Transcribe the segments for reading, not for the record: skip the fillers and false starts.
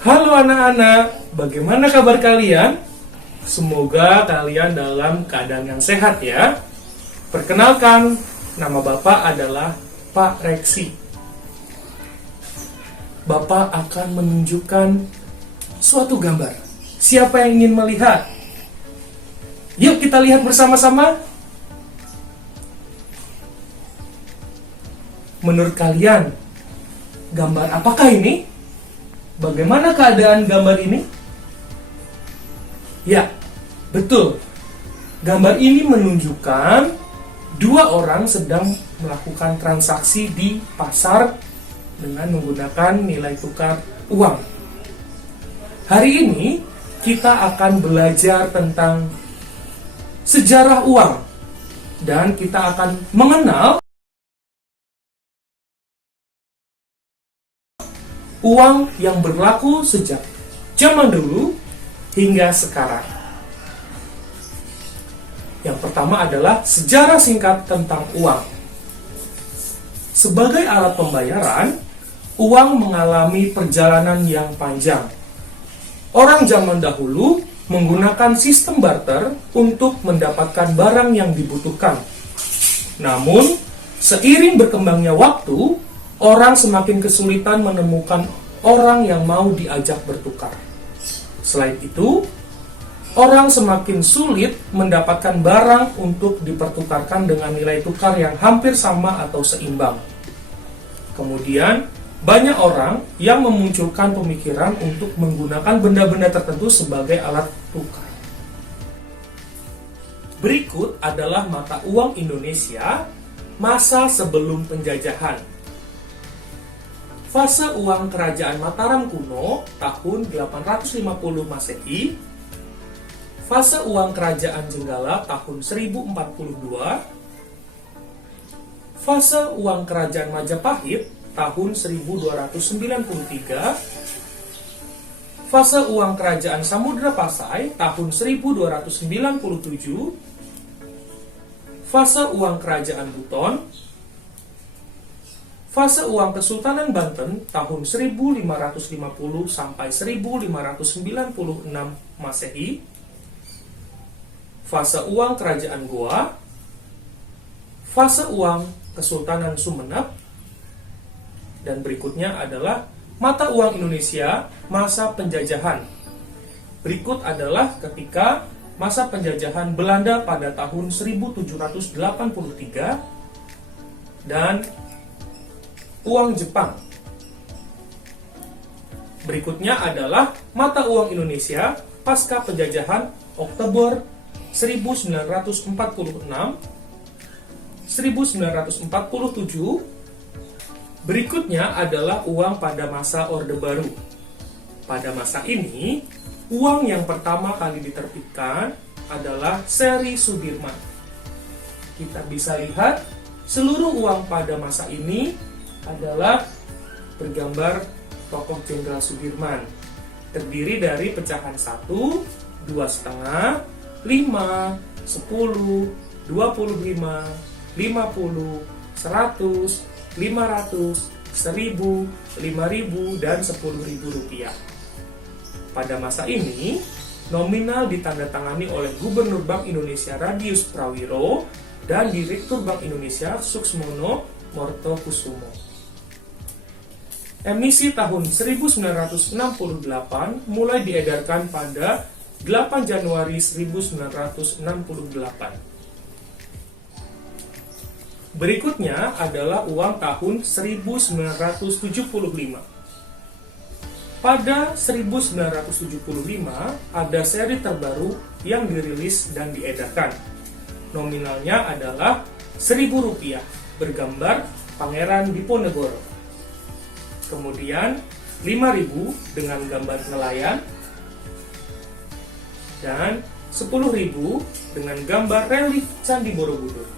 Halo anak-anak, bagaimana kabar kalian? Semoga kalian dalam keadaan yang sehat ya. Perkenalkan, nama Bapak adalah Pak Reksi. Bapak akan menunjukkan suatu gambar. Siapa yang ingin melihat? Yuk kita lihat bersama-sama. Menurut kalian, gambar apakah ini? Bagaimana keadaan gambar ini? Ya, betul. Gambar ini menunjukkan dua orang sedang melakukan transaksi di pasar dengan menggunakan nilai tukar uang. Hari ini kita akan belajar tentang sejarah uang dan kita akan mengenal uang yang berlaku sejak zaman dulu hingga sekarang. Yang pertama adalah sejarah singkat tentang uang. Sebagai alat pembayaran, uang mengalami perjalanan yang panjang. Orang zaman dahulu menggunakan sistem barter untuk mendapatkan barang yang dibutuhkan. Namun, seiring berkembangnya waktu, orang semakin kesulitan menemukan orang yang mau diajak bertukar. Selain itu, orang semakin sulit mendapatkan barang untuk dipertukarkan dengan nilai tukar yang hampir sama atau seimbang. Kemudian, banyak orang yang memunculkan pemikiran untuk menggunakan benda-benda tertentu sebagai alat tukar. Berikut adalah mata uang Indonesia masa sebelum penjajahan. Fase uang Kerajaan Mataram kuno tahun 850 Masehi. Fase uang Kerajaan Jenggala tahun 1042. Fase uang Kerajaan Majapahit tahun 1293. Fase uang Kerajaan Samudra Pasai tahun 1297. Fase uang Kerajaan Buton. Fase uang Kesultanan Banten tahun 1550 sampai 1596 Masehi. Fase uang Kerajaan Goa. Fase uang Kesultanan Sumenep. Dan berikutnya adalah mata uang Indonesia masa penjajahan. Berikut adalah ketika masa penjajahan Belanda pada tahun 1783 dan uang Jepang. Berikutnya adalah mata uang Indonesia pasca penjajahan Oktober 1946, 1947. Berikutnya adalah uang pada masa Orde Baru. Pada masa ini, uang yang pertama kali diterbitkan adalah seri Sudirman. Kita bisa lihat seluruh uang pada masa ini adalah bergambar tokoh Jenderal Sudirman. Terdiri dari pecahan 1, 2,5, 5, 10, 25, 50, 100, 500, 1000, 5000, dan 10.000 rupiah. Pada masa ini, nominal ditandatangani oleh Gubernur Bank Indonesia Radius Prawiro dan Direktur Bank Indonesia Suksmono Mortokusumo. Emisi tahun 1968 mulai diedarkan pada 8 Januari 1968. Berikutnya adalah uang tahun 1975. Pada 1975 ada seri terbaru yang dirilis dan diedarkan. Nominalnya adalah Rp1.000 bergambar Pangeran Diponegoro. Kemudian 5.000 dengan gambar nelayan dan 10.000 dengan gambar relief Candi Borobudur.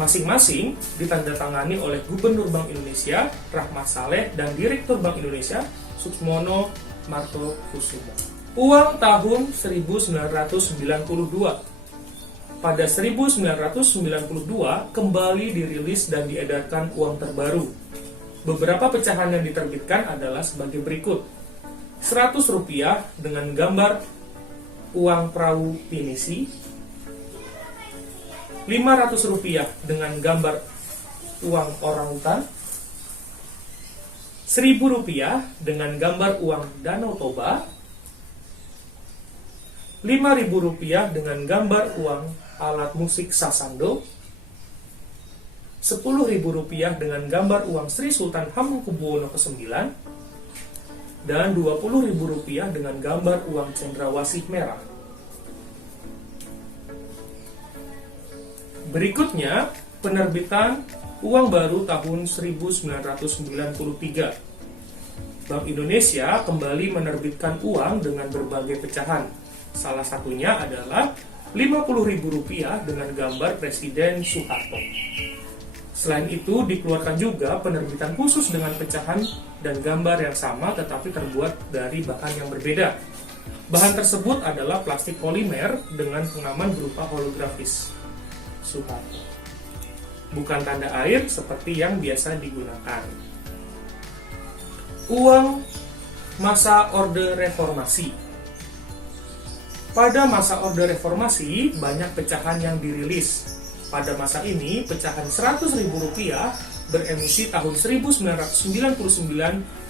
Masing-masing ditandatangani oleh Gubernur Bank Indonesia Rahmat Saleh dan Direktur Bank Indonesia Suksmono Martokusumo. Uang tahun 1992. Pada 1992 kembali dirilis dan diedarkan uang terbaru. Beberapa pecahan yang diterbitkan adalah sebagai berikut. Rp100 dengan gambar uang perahu pinisi, Rp500 dengan gambar uang orangutan, Rp1.000 dengan gambar uang Danau Toba, Rp5.000 dengan gambar uang alat musik sasando, Rp10.000 dengan gambar uang Sri Sultan Hamengkubuwono ke-9, dan Rp20.000 dengan gambar uang cendrawasih merah. Berikutnya, penerbitan uang baru tahun 1993. Bank Indonesia kembali menerbitkan uang dengan berbagai pecahan. Salah satunya adalah Rp50.000 dengan gambar Presiden Soeharto. Selain itu, dikeluarkan juga penerbitan khusus dengan pecahan dan gambar yang sama tetapi terbuat dari bahan yang berbeda. Bahan tersebut adalah plastik polimer dengan pengaman berupa holografis Soeharto, bukan tanda air seperti yang biasa digunakan. Uang masa Orde Reformasi. Pada masa Orde Reformasi, banyak pecahan yang dirilis. Pada masa ini, pecahan Rp100.000 beremisi tahun 1999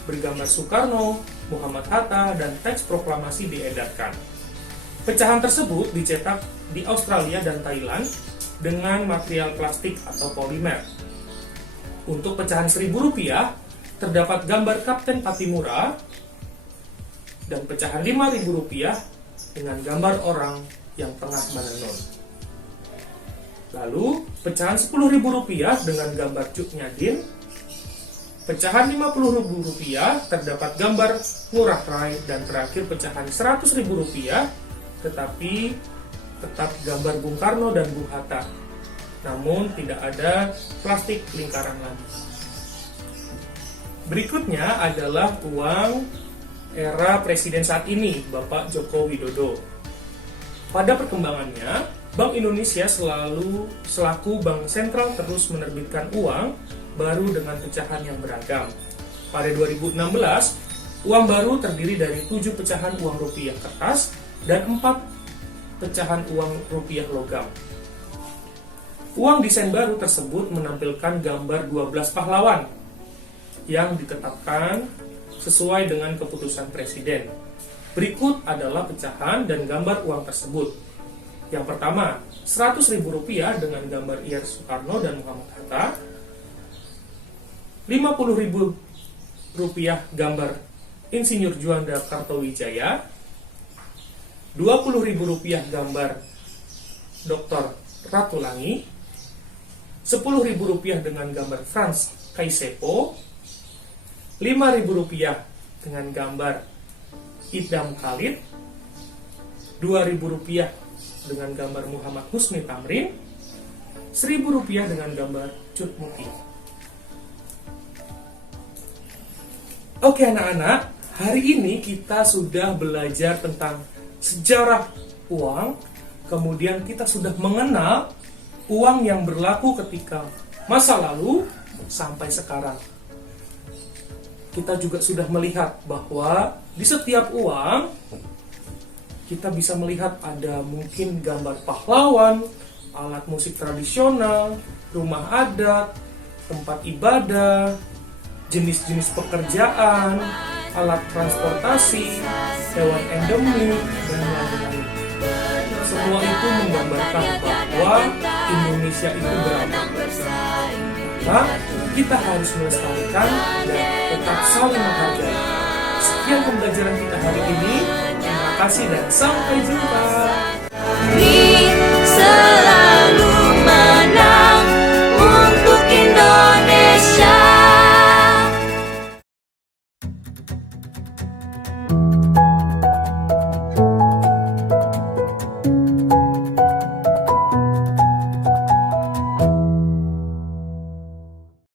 bergambar Soekarno, Muhammad Hatta, dan teks proklamasi diedarkan. Pecahan tersebut dicetak di Australia dan Thailand dengan material plastik atau polimer. Untuk pecahan Rp1.000 terdapat gambar Kapten Patimura, dan pecahan Rp5.000 dengan gambar orang yang tengah menenun. Lalu, pecahan Rp10.000 dengan gambar Cut Nyadin. Pecahan Rp50.000 terdapat gambar Ngurah Rai, dan terakhir pecahan Rp100.000 tetapi tetap gambar Bung Karno dan Bung Hatta, namun tidak ada plastik lingkaran lagi. Berikutnya adalah uang era presiden saat ini, Bapak Joko Widodo. Pada perkembangannya, Bank Indonesia selaku bank sentral terus menerbitkan uang baru dengan pecahan yang beragam. Pada 2016, uang baru terdiri dari 7 pecahan uang rupiah kertas dan 4 pecahan uang rupiah logam. Uang desain baru tersebut menampilkan gambar 12 pahlawan yang ditetapkan sesuai dengan keputusan Presiden. Berikut adalah pecahan dan gambar uang tersebut. Yang pertama, Rp100.000 dengan gambar Ir Soekarno dan Muhammad Hatta, Rp50.000 gambar Insinyur Juanda Kartowijaya, Rp20.000 gambar Dr. Ratulangi, Rp10.000 dengan gambar Franz Kaisepo, Rp5.000 dengan gambar Idam Khalid, Rp2.000 dengan gambar Muhammad Husni Tamrin, Rp1.000 dengan gambar Cut Muti. Oke anak-anak, hari ini kita sudah belajar tentang sejarah uang, kemudian kita sudah mengenal uang yang berlaku ketika masa lalu sampai sekarang. Kita juga sudah melihat bahwa di setiap uang kita bisa melihat ada mungkin gambar pahlawan, alat musik tradisional, rumah adat, tempat ibadah, jenis-jenis pekerjaan, alat transportasi, hewan endemik, dan lain-lain. Semua itu menggambarkan bahwa Indonesia itu beramah. Maka kita harus melestarikan dan tetap saling menghargai. Sekian pembelajaran kita hari ini. Terima kasih dan sampai jumpa.